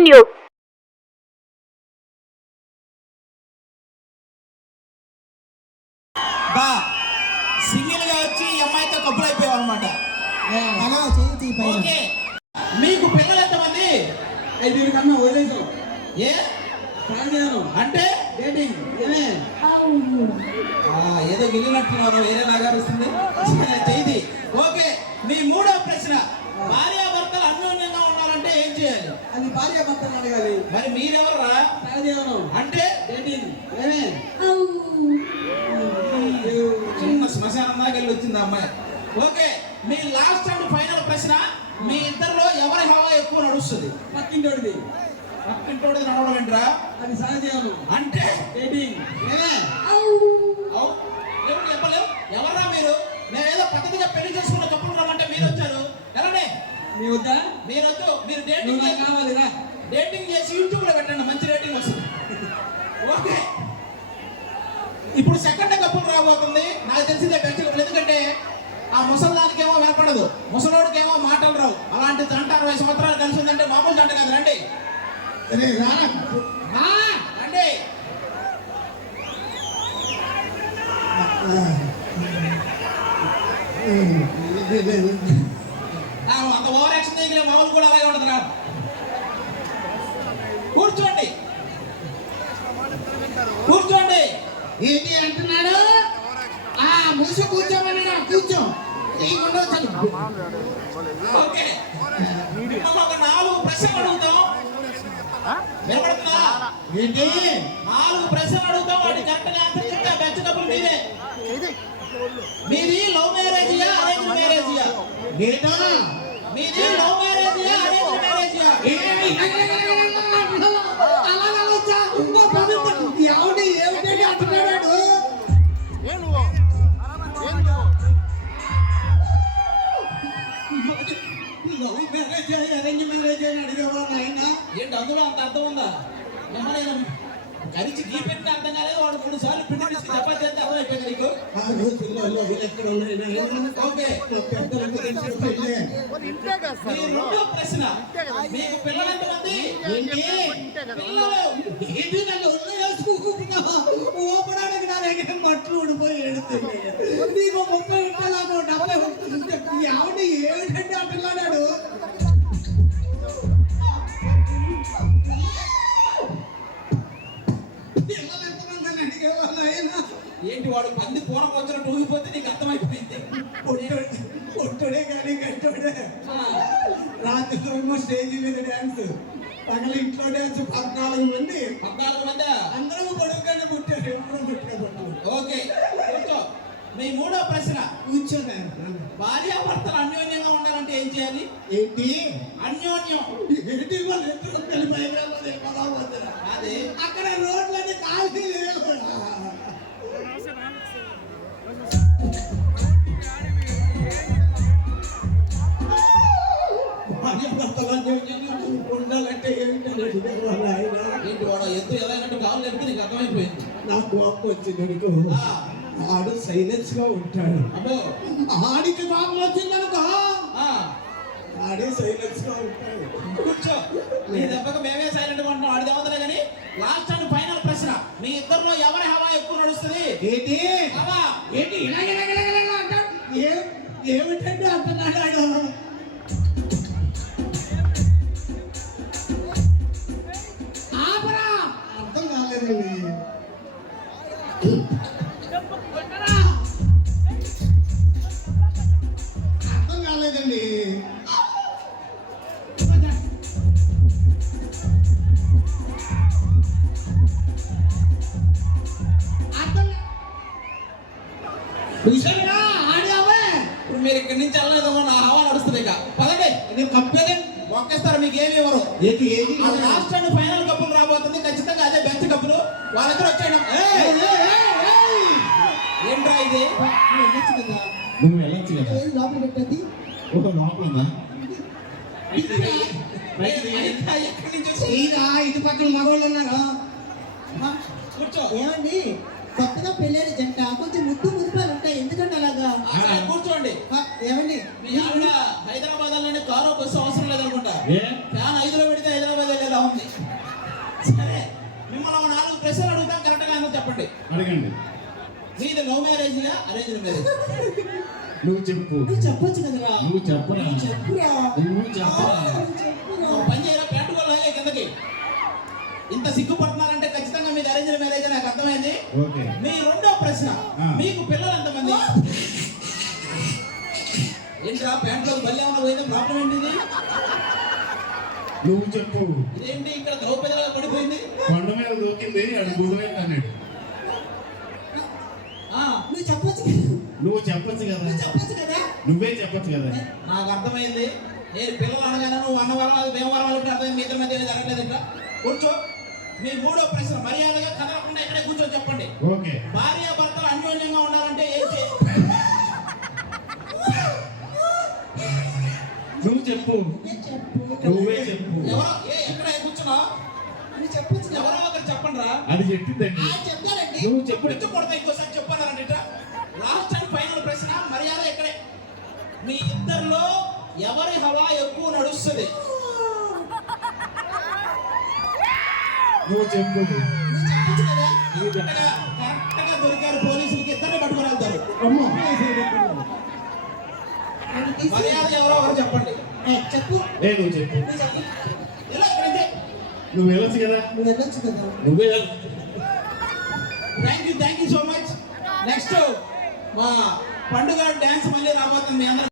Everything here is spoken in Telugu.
continue. సింగిల్ గా వచ్చి ఈ అమ్మాయితో కప్పులు అయిపోయావు అనమాట. ఓకే, మీకు పిల్లలు ఎంతమంది? 5 కన్నా వదిలేసాం. ఏ అంటే ఏదో గిల్లినట్టున్నారు, వేరే లాగా వస్తుంది చేయి. ఓకే, మీ మూడో ప్రశ్న, భార్యాభర్తలు అన్యోన్యంగా ఉండాలంటే ఏం చేయాలి? అది భార్యాభర్తలు అడగాలి. మరి మీరెవరా? అంటే చిన్న శ్మశానం దాకా వెళ్ళి వచ్చింది అమ్మాయి. Okay, me last and final ప్రశ్న, మీ ఇద్దరిలో ఎవరి హవా ఎక్కువ నడుస్తుంది? పక్కింటోడిది. పక్కింటోడిది నడవడం ఏంట్రా? అది సహజీవనం. అంటే చెప్పలేవు. ఎవర్రా మీరు? నేనేదో పద్ధతిగా పెళ్లి చేసుకున్న కప్పులు రమ్మంటే మీరు వచ్చారు. ఎలానే మీ వద్దా? మీరొద్దు, మీరు డేటింగ్ కావాలిరా. డేటింగ్ చేసి యూట్యూబ్ లో పెట్టండి, మంచి రేటింగ్ వస్తుంది. ఓకే, ఇప్పుడు సెకండ్ కప్పులు రాబోతుంది. నాకు తెలిసిందే బెంచ్ కప్పులు, ఎందుకంటే ఆ ముసలిదానికేమో వినపడదు, ముసలోడికేమో మాటలు రావు. అలాంటి జంట 60 సంవత్సరాలు కలిసి ఉందంటే మామూలు జంట కాదు. రండి రండి. అంత ఓవర్ యాక్షన్ చేయగలే మామూలు కూడా అలాగే ఉంటుంది. రా కూర్చోండి, కూర్చోండి. ఏంటి అంటున్నాడు? మూసి కూర్చోమని కూర్చో. ఓకే, ఒక 4 ప్రశ్నలు అడుగుతాం. వినపడుతుందా? ఏంటి? 4 ప్రశ్నలు అడుగుతాం. వాటి కరెక్ట్ గా ఆన్సర్ చెప్తే బెంచ్ కప్పులు మీదే. మీది లవ్ మ్యారేజియా అరేంజ్ మ్యారేజియా? మీది లవ్ మ్యారేజియా అరేంజ్ మ్యారేజియా? ఎవడి ఏమిటండి అంటున్నాడు? అరేంజ్ మ్యారేజ్ అని అడిగేవా నాయన? ఏంటి అందులో అంత అర్థం ఉందా? నేను కలిసి గీ పెట్టిన అర్థం కాలేదు. వాడు 3 సార్లు పిండి పిసి చపాతి అంటే అర్థం అయిపోయింది నీకు. ఓకే, మీ రెండో ప్రశ్న, మీకు పిల్లలు ఎంతమంది? ఓపడానికి నా దగ్గర మట్లు ఊడిపోయి ఏడుతుంది. నీకు 30 ఇంటలాగా 70 ఆవిడ ఏమిటంటే అంటున్నాడు. ఏంటి వాడు పంది పూనకు వచ్చినట్టు ఊగిపోతే నీకు అర్థమైపోయింది. పొట్టుడే కానీ గట్టోడే. రాత్రి స్టేజీ మీద డాన్స్, పగల ఇంట్లో డాన్స్. 14 మంది. 14 మంది అందరూ పొడుగుగానే పుట్టారు. ఎప్పుడు పుట్టారు. ఓకే, కూర్చో. మీ మూడో ప్రశ్న, కూర్చోనే. భార్యాభర్తలు అన్యోన్యంగా ఉండాలంటే ఏం చేయాలి? ఏంటి అన్యోన్యం? ఏంటి? అదే అక్కడ రోడ్లన్నీ కాల్చి ఉండాలంటే ఏమిటంటే ఏంటి వాడు ఎద్దు ఎలాగంటే కావాలి లేకపోతే నీకు అర్థమైపోయింది. నాకు కోపం వచ్చింది. ఆడు సైలెన్స్ గా ఉంటాడు. అబ్బో, ఆడికి కోపం వచ్చిందనుకో ఆడే సైలెన్స్ గా ఉంటాడు. కూర్చో. నీ దెబ్బకు మేమే సైలెంట్ గా ఉంటాం, ఆడి దేవతలే. కానీ లాస్ట్ అండ్ ఫైనల్ ప్రశ్న, మీ ఇద్దరిలో ఎవరి హవా ఎక్కువ నడుస్తుంది? ఏంటి హవా? ఏంటి అంటాడు? ఏమిటంటే అంటున్నాడు ఆడు. అర్థం కాలేదండి. అర్థం కాలేదండి. చూసారా ఆడావే? ఇప్పుడు మీరు ఇక్కడి నుంచి వెళ్ళలేదేమో, నా హవా నడుస్తుంది. ఇక పదండి, నేను కప్పేదే ఒకేస్తారు. మీకు ఏమి ఇవ్వరు. ఏంటి ఏది? లాస్ట్ అండ్ ఫైనల్ కప్పులు రాబోతుంది. ఖచ్చితంగా అదే బెంచ్ కప్పులు. వాళ్ళిద్దరు వచ్చాడు. ఏంట్రా ఇది? నువ్వు వెళ్ళొచ్చు కదా. లోపల పెట్టద్ది. లోపల ఎక్కడి నుంచి వచ్చి? ఇటు పక్కన మగవాళ్ళు ఉన్నారా? కూర్చో. ఏమండి, కొత్తగా పెళ్ళైన జంట కొంచెం ముద్దు ముద్దుపాలు ఉంటాయి, ఎందుకంటే అలాగా? కూర్చోండి. ఏమండి, మీ ఆవిడ హైదరాబాద్ లోనే కారు బస్సు అవసరం లేదనుకుంటా. ఫ్యాన్ 5లో పెడితే హైదరాబాద్ లేదా ఉంది. ప్రశ్నలు అడుగుతాం, కరెక్ట్ గా ఆన్సర్ చెప్పండి. అడగండి. మీది లవ్ మ్యారేజ్ అరేంజ్ మ్యారేజ్? నువ్వు చెప్పు. నువ్వు చెప్పొచ్చు కదరా. నువ్వు చెప్పరా. చెప్పురా. నువ్వు చెప్పరా. నువ్వు చెప్పురా. పని చేయరా, పెట్టుకోలే కిందకి. ఇంత సిగ్గుపడుతున్నారంటే ఖచ్చితంగా మీది అరేంజ్ మ్యారేజ్ నాకు అర్థమైంది. ఓకే. మీ రెండో ప్రశ్న, ఆ. మీకు పిల్లలు ఎంతమంది? ఏంట్రా ప్యాంట్లో బల్లి ఏమన్నా పోయింది, ప్రాబ్లం ఏంటి ఇది? నువ్వు చెప్పు. ఇదేంటి ఇక్కడ ద్రౌపదిలా పడిపోయింది? కొండ మీద దూకింది అడు గురువేంటి అన్నాడు. ఆ, నువ్వు చెప్పొచ్చు కదా. నువ్వు చెప్పొచ్చు కదా. నువ్వు చెప్పొచ్చు కదా. నువ్వే చెప్పొచ్చు కదా. నాకు అర్థమైంది. నేను పిల్లలు అనగానే నువ్వు అన్నవరం భీమవరం అర్థమైంది. మీ ఇద్దరి మధ్య ఏమీ జరగలేదు. ఇంకా కూర్చో. మీ మూడో ప్రశ్న, మర్యాదగా కదలకుండా ఇక్కడే కూర్చొని చెప్పండి. ఓకే. భార్య భర్తలు అన్యోన్యంగా ఉండాలంటే ఏం చేయాలి? నువ్వు చెప్పు. నేను చెప్పు. నువ్వే చెప్పు. ఎవరో ఎక్కడ కూర్చున్నావు? నువ్వు చెప్పొచ్చు కదా. ఎవరో ఒకరు చెప్పండి రా. అది చెప్పిందండి. చెప్తానండి. నువ్వు చెప్పు. ఇప్పుడు కొడతా ఇంకోసారి చెప్పన్నారంట. లాస్ట్ అండ్ ఫైనల్ ప్రశ్న, మర్యాద ఇక్కడే. మీ ఇద్దరిలో ఎవరి హవా ఎక్కువ నడుస్తుంది? నువ్వు చెప్పు. నువ్వు చెప్పొచ్చు కదా. నువ్వు చెప్పు. కరెక్ట్ గా దొరికారు, పోలీసులకి ఇద్దరిని పట్టుకొని వెళ్తారు. అమ్మో. నన్ను తీసి- మర్యాద ఎవరో ఒకరు చెప్పండి. చెప్పు. నువ్వు చెప్పు. నువ్వు చెప్పు. ఇలా ఇక్కడైతే. నువ్వు వెళ్ళొచ్చు కదా. నువ్వు వెళ్ళొచ్చు కదా. నువ్వే thank you so much. Next మా పండుగ డ్యాన్స్ మళ్ళీ రాబోతుంది. మీ అందరూ